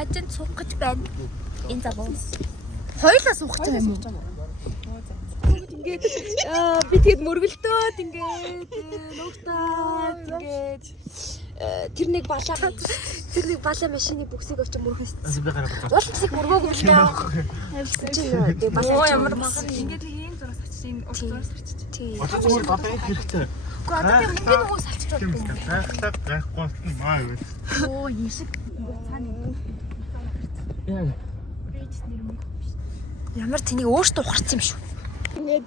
Гажин суух гэж байна. Энэ завоос. Хоёулаа суух гэж байгаа юм уу? Ингээд би тэгэд мөргөлдөөд ингээд нугтаад ингээд тэр нэг балаа машины бүксийг очиж мөргөхөөс. Би гараад. Уулчсыг мөргөөгүй л дээ. Тэгээ балаа ямар магар ингээд ийм зураас очиж энэ урт зураас очиж. тий. Очиж зүгээр одоо их хэрэгтэй. Уу одоо тийм мөнгөний хүмүүс алччихвал юм. Байхгүй маа юу. Оо ийшиг цаана. Яа. Ямар тэнийг өөртөө ухарсан юм шүү. Ингээд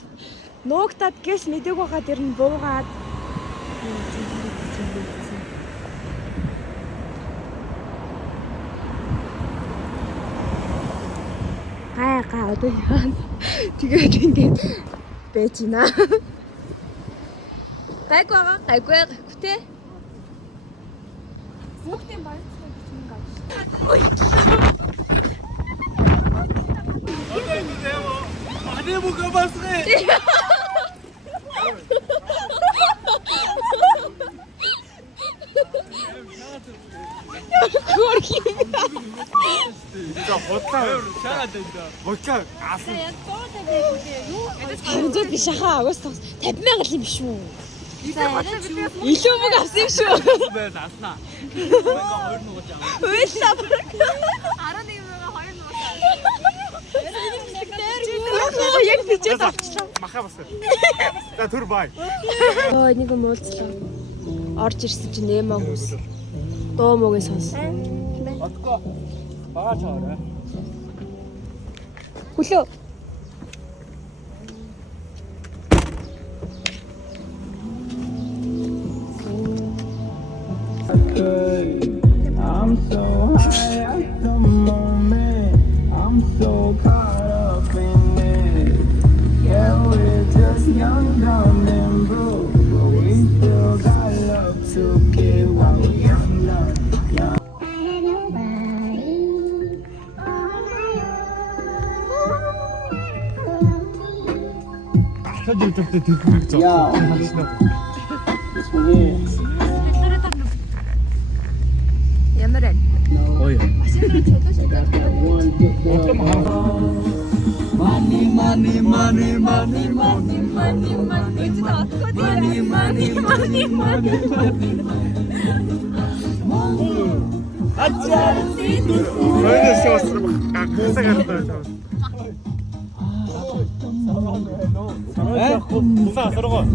нуугтаад гэс мэдээгүй хаад ер нь буугаад гай одоо яа. Тэгээд ингээд байж гинэ. Гайгүй те. Бүгдийн баяртай гэж юм гав. Ане буга басрэ. За хотлаа шаад энэ. Хотлаа аасан. Яг боодоо байхгүй юу? Хэмжээд биш хаа. Уус 50,000 юм биш үү? Илүү мөнгө авсан юм шүү. Байна аснаа. Мөнгө 2 нугаж аваа. Үйлээ. 11,000 Яг бичээд авчлаа. Маха бас. За түр бай. Ой нэг юм уулзлаа. Орж ирсэн чинь нэмаа хүс. Дуу мөгийн сонс. Отко. Бага чаарай. Хүлөө. I'm so high at the moment. I'm so caught up in it. Yeah, we're just young, dumb, and broke, but we still got love to give while we're young, dumb, young. Хажуу төвтэй төлөвлөж Яа. Ямар ань? Ой. 무사 들어가.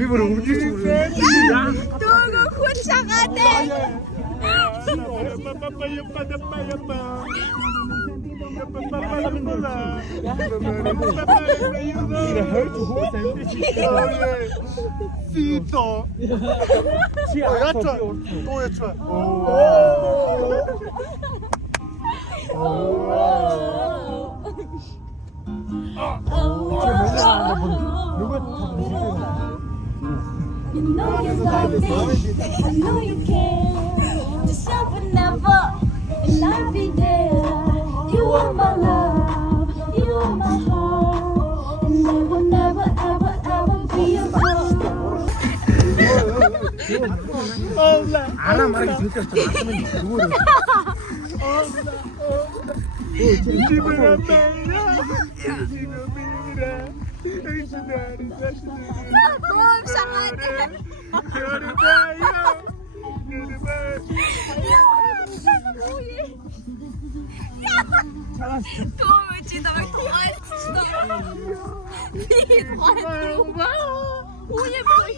리버를 움직이고 그래. Дөөгөө хүл шагаад ээ. Fito. Ragazza, dove c'è? You know you love me, I know you care. Just show never, and I'll be there. You are my love, you are my heart, and I will never, ever, ever be alone. 알아 말하기 진짜 누구를? 집을 간다. Дөө шагаад ээ. Дөө чи давай тугайлцгаа. Би тугайлцгаа. Уе бой.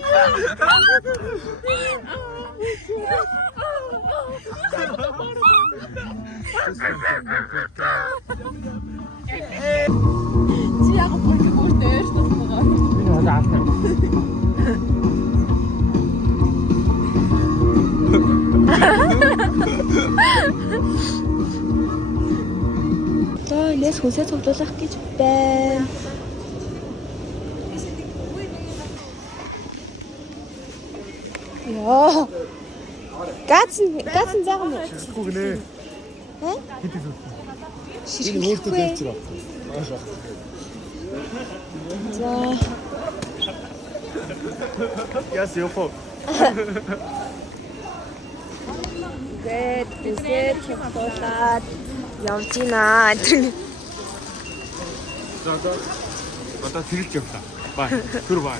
Чи яг бүрэг бүртээ шүү дээ. Би надад аасна. За Хүнээс хүнсээ цуглуулах гэж байна. Яа. Гац заагаа мэ. Үгүй нэ. Хэ? Хэд хэд. Ширхэг өөртөө байхгүй. дээр авсан. За. Яс ёо. Тэгээд цуглуулаад явж гинэ. Одоо тэрэлж явлаа. Бай. Түр бай.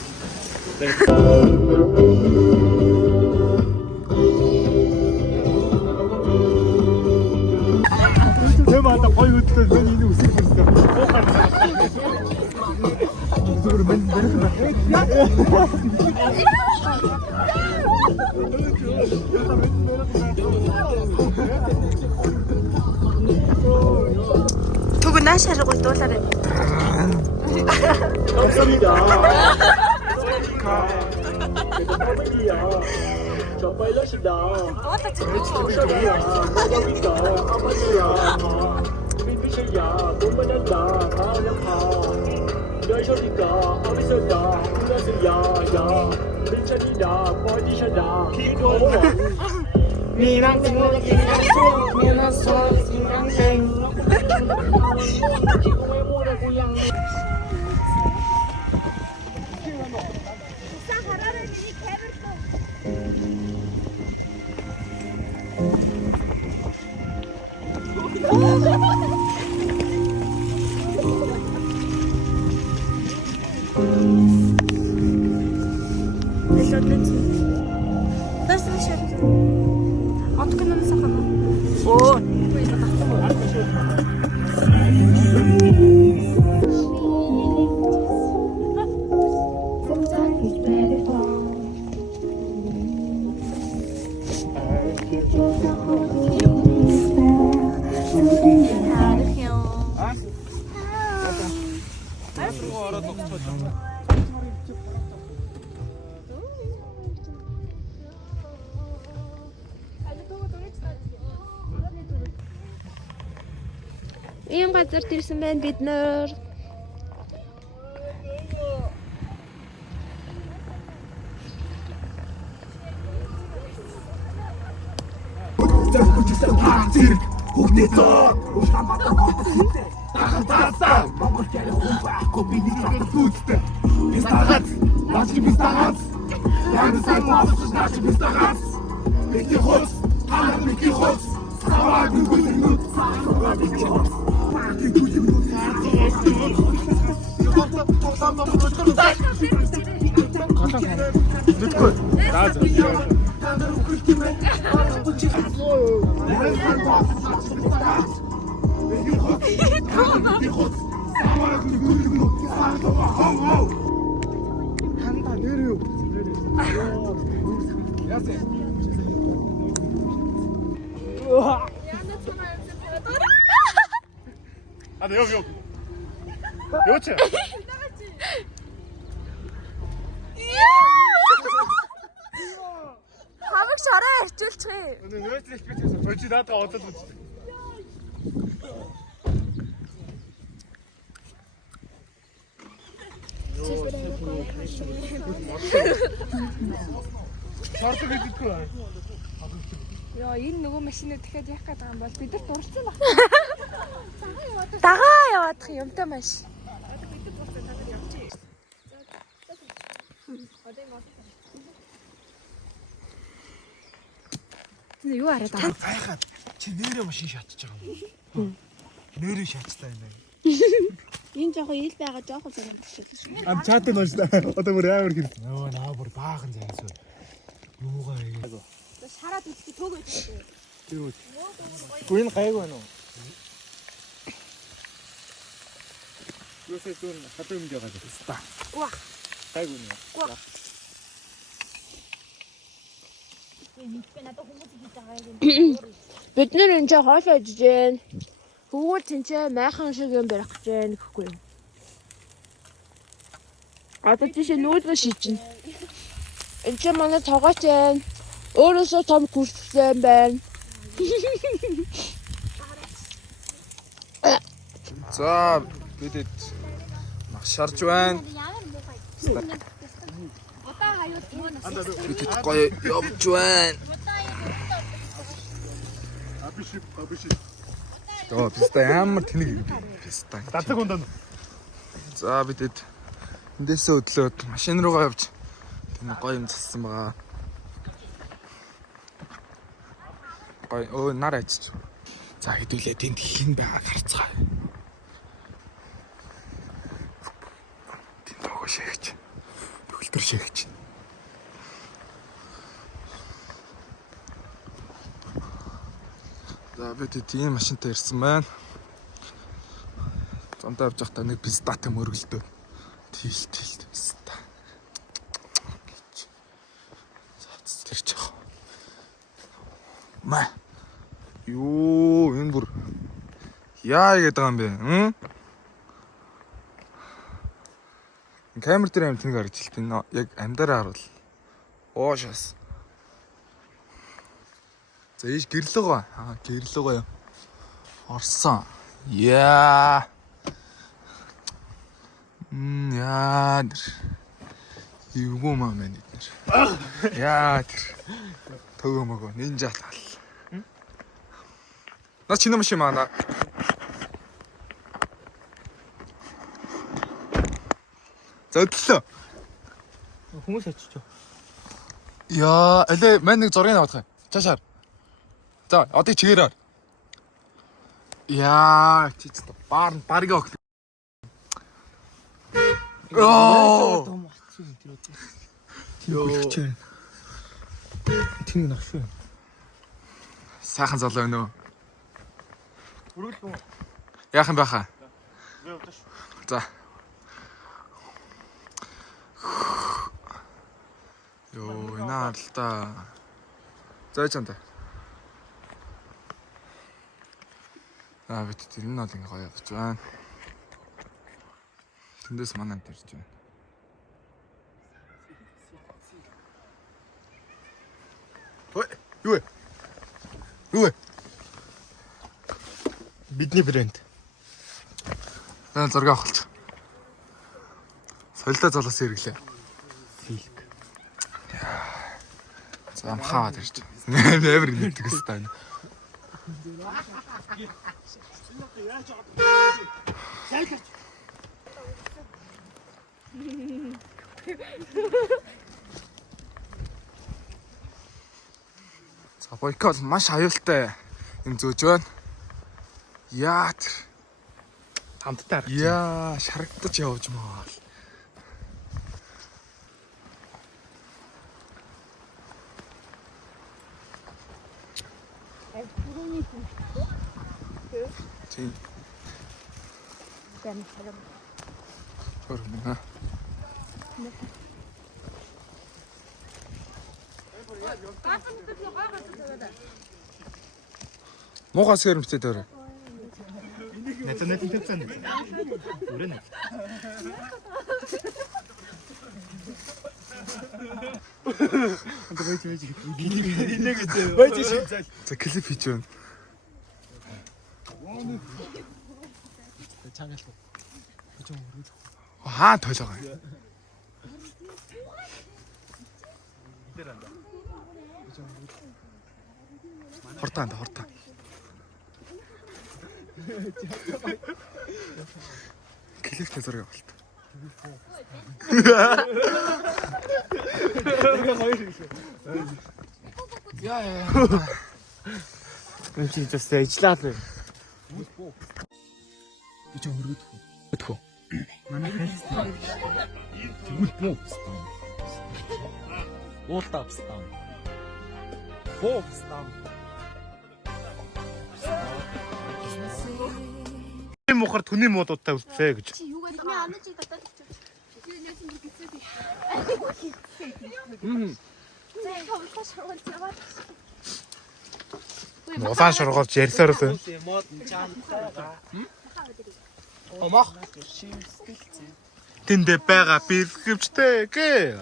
Тэм ата гоё хөдлөл мань энэ үсэх хэрэгтэй. Зүгээр мань барих Туг наашааргуул дуулаарай. 감사합니다. 정말이다. 미미셔야 돈만한다 가려파 열셔니까 어디서다 불러서야 야 괜찮이다 버디셔다 기도원 니랑 친구들이 약속 미안해서 인간생 지구의 모래 고양이 Ийм газар ирсэн байна бид нөр. 아네 여기 여기 Хамаг шороо ирчүүлчихье. нөөцлөх гэж байсан. Точи наадаа одод үзтээ. Шаардлага хийдэггүй бай. Яа, энэ нөгөө машиныг дахиад яах гээд байгаа юм бол бид нар дурлцсан баг. Дагаа яваадах юмтай маш. Юу хараад байгаа? Гайхаад чи нэрээ машин шатчих юм. Нэрээ шаттай юм байна. Энэ жоохон ил байгаа жоохон зэрэг болчихсон. ам чаттай нөөс одоо бүр амар хэрэг. Нөө наа бүр баахан зайсуу. Юугаа яа. Шараад үзчих төг байдаг. Юу. Гүн гайг байна уу? Юусээ түн хатуу юм дээр байгаа. Уа. Гайг үнэ. Уа. Бид нэр энэ хоол ажиж гэн. Хөвгөл тэнцээ майхан шиг юм барих гэж байна гэхгүй юм. Одоо тийш нүүдэл шийдэж байна. Энд ч манай цогооч байна. Өөрөөсөө том хүрсэн байна. За бидэд маш шарж байна. Бидэд гоё явж байна. Оо биста ямар тэнэг биста. Дадлаг ундаа. За бидэд эндээсээ өдлөөд машин руугаа явж тэнэг гоё юм зассан байгаа. Гоё өө нар ажиж. За хэдүүлээ тэнд хин байгааг харцгаая. Тэнд өгөө шээгч. Төгөлтөр шээгч. За бид тийм машинтай ирсэн байна. Замдаа явж байхдаа нэг пистатай мөргөлдөө. Тил писта. За тэрч яах. Ма. Юу энэ бүр яа гэдэг юм бэ? Камер дээр юм тэнэг харж илтэн яг амдаараа харуул. Оошас. За ийш гэрлөөгөө. Гэрлөөгөө юу. Орсон. Яа. Яа. Юугүй маа мэн эднэр. Яа тэр. Төгөөмөгөө нинжа тал. 나 지는 машин 많아. За өдлөө. Хүмүүс очиж. Яа, алей мань нэг зургийг авах. Чашаар. За, одоо чигээрээ. Яа, чист барыг огт. Оо. Йоо. Тэнэг нахшгүй. Сайхан залуу өнөө. Үргэлж юм. Яахан байхаа. За. Йоо, энэ л та. За чанта. Бид тэр нь бол ингээ гоё явж байна. Тэндээс манай төрж байна. Ой, юу вэ? Юу вэ? Бидний брэнд. Зураг авахулчих. Солиотой залуус хэрэглээ. Филк. За амхаад ирж. Never нэгдэг стан. За бойкол маш аюултай юм зөөж байна. Яа тэр Хамтдаа. яа шарагдаж явж маа. Тий. Хөрмө. Мохас хэрэмтэй дээр. Нэт тэцэн. Үрэнэ. Одоо байж. Байж шиг зал. За клип хийж байна. Чангалт. Аа тойлоо. Хортаанда хортаа. Клиптэй зураг авалт. Яа. Мөн чи just ажиллаад байна. Ичээ хөргөдөх. Өтгөө. Манай хайс. Тэгвэл бовстан. Уултапстан. Бовстан. Мохор түний муудуудтай үлдсэ гэж. Чи юу гэдэг юм? Амныг татаад чи. Би нэсэн гэсэн би. Зэ хавтаа шаргал яваад. Улаан шоргоолж ярьсаар байна. Омох. Тэндэ байгаа бэлгэвчтэй гээ.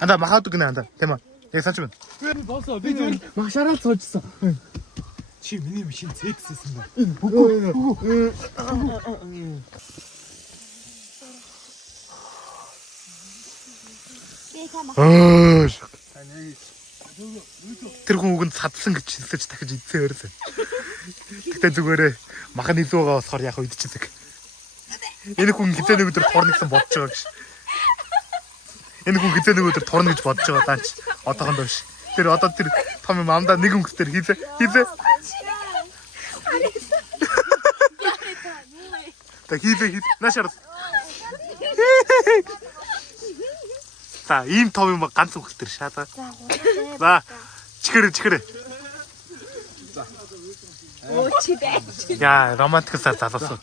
Анда махаад гинэ анда тийм үү? Яг санаж байна. Би зүгээр магшаараа л суужсан. Чи миний машин цэкссэн ба. Тэр хүн үгэнд садсан гэж хэлсэж дахиж идсэн өрөөс. Гэтэ зүгээрээ махан илүү байгаа болохоор яг идчихдэг. Энэ хүн хизээ нэг өдөр торно гэсэн бодож байгаа гэж. Энэ хүн хизээ нэг өдөр торно гэж бодож байгаа даач. Одоохондоо биш. Тэр одоо тэр том юм амдаа нэг өнгөс тэр хизээ. Та хизээ наашаар. За ийм том юм ганц өнгөс тэр шаалаа. За чихэрэ. Яа, романтиксаар залуусаа.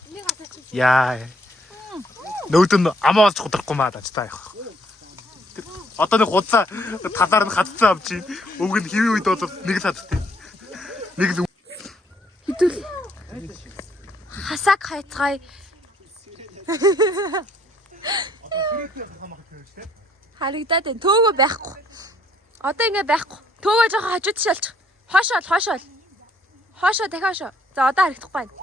Яа. Нөөдөн амаа олж худрахгүй маа даач та яах. Одоо нэг худсаа талаар нь хатцсан авч ийн. Өвг нь хэвийн үед бол нэг л хатдаг. Нэг л Хасаг хайцгай. Харагдаад байна. Төөгөө байхгүй. Одоо ингэ байхгүй. Төөгөө жоохон хажууд шалчих. Хошоол. Хошоо дахиад хошоо. За одоо харагдахгүй байна.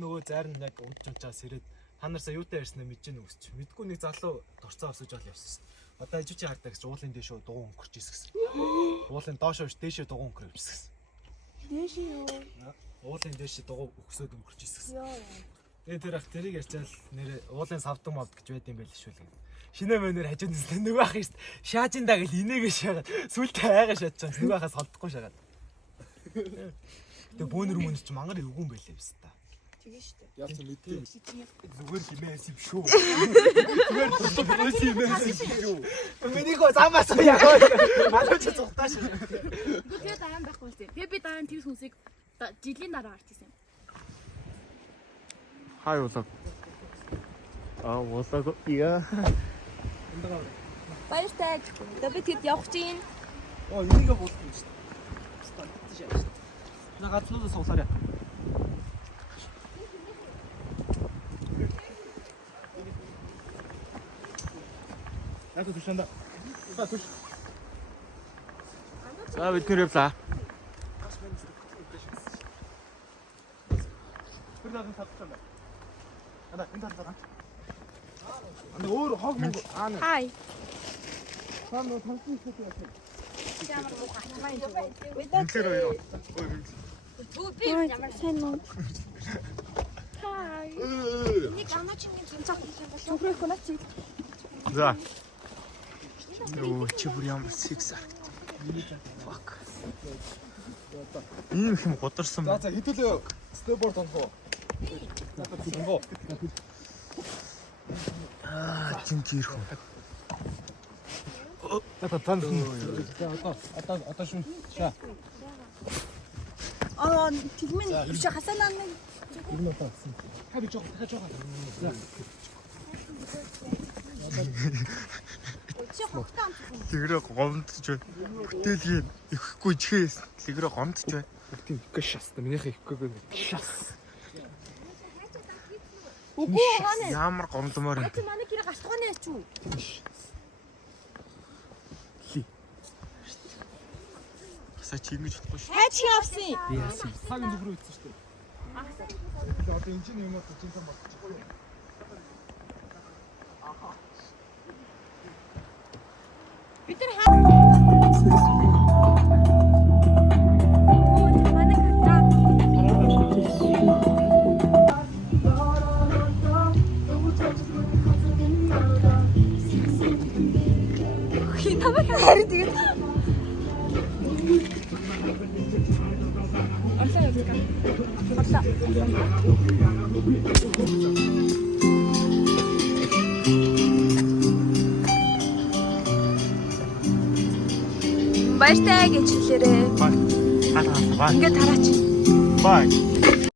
Нөгөө зайр нь яг удаж унчаас ирээд та нарсаа юутай ярьснаа мэдэж гэнэ үсч. Мэдгүй нэг залуу дорцоо өсөж бол явсан. Одоо ижиж хартаа гэж уулын дэшөө дугуй өнгөрч ирсэн. Уулын доошоо биш дэшөө дугуй өнгөрөв гэсэн. Дэшээ юу? Уулын дэшээ дугуй өксөд өнгөрч ирсэн. Тэгээ тэр ах тэрийг ярьчаал нэрээ уулын савдан мод гэж байд юм байл шүү л. Шинэ мөнөр хажууд нь нөгөө ах шүү дээ. Шаажин даа гэл инээгээ шаагаад сүлдээ хайгаа шаадчихсан. Нөгөө ахаас холдохгүй шаагаад. Тэгээ бөөнөр мөнөс чи мангар эвгүй юм байлээ биз та. Тэгээ шүү дээ. Яасан мэдээ. Зүгээр химээс юм шүү. Зүгээр тусдаас химээс юм шүү. Миний гоо замаас яа. Малууч цухтааш. Тэгээ даан байхгүй л тийм. Тэгээ би даан тэр хүнсийг жилийн дараа гарч ирсэн юм. хай болоо. Болоо яа. Баяртай. Одоо бид хэд явах чинь? Энийгээ буулсан шүү дээ. Нагацнуудаа суулаарай. Яа түшэнда. Түш. За бид нэр явлаа. Бүрдэн татчихсан байна. Энэ таараа. Өөр хог мөн аа. Хай. Самуу тансын хэсэг яах вэ? Ямар муухай хаваа юм. Үнээр хоёр. Би ямар сайн нөө. Хай. Нэг амаачны тэмцээх юм бол өхрөх гонаач. За. Оо чи бүр ямар секс арт. Fuck. Ийм юм годарсан ба. За хэдүүлээ стейборд онхоо. Онхоо. Тин тийрх. Одоо шүн. Шаа. Тэгмэн биш хасанаа нэг. Хаа би жоох. Тэгрээ гомдож байна. Бүтээлгийн ихэхгүй чихээс тэгрээ гомдож байна. Тийм гэшас. Минийхээ ихгүй гэшас. Үгүй ханаа. Ямар гомдмоор юм. Чи манай гэрээ гартгооны яч юу? Саа чи ингэж болохгүй шүү. Хайч явсан. Цагийн зүгрөө ийцсэн шүү дээ. Одоо энэ чинь юм уу чинь болчихгүй. Бид нар Харин тэгээд баяртай гэж хэлээрээ. Бай. Ингээд тараач. Бай.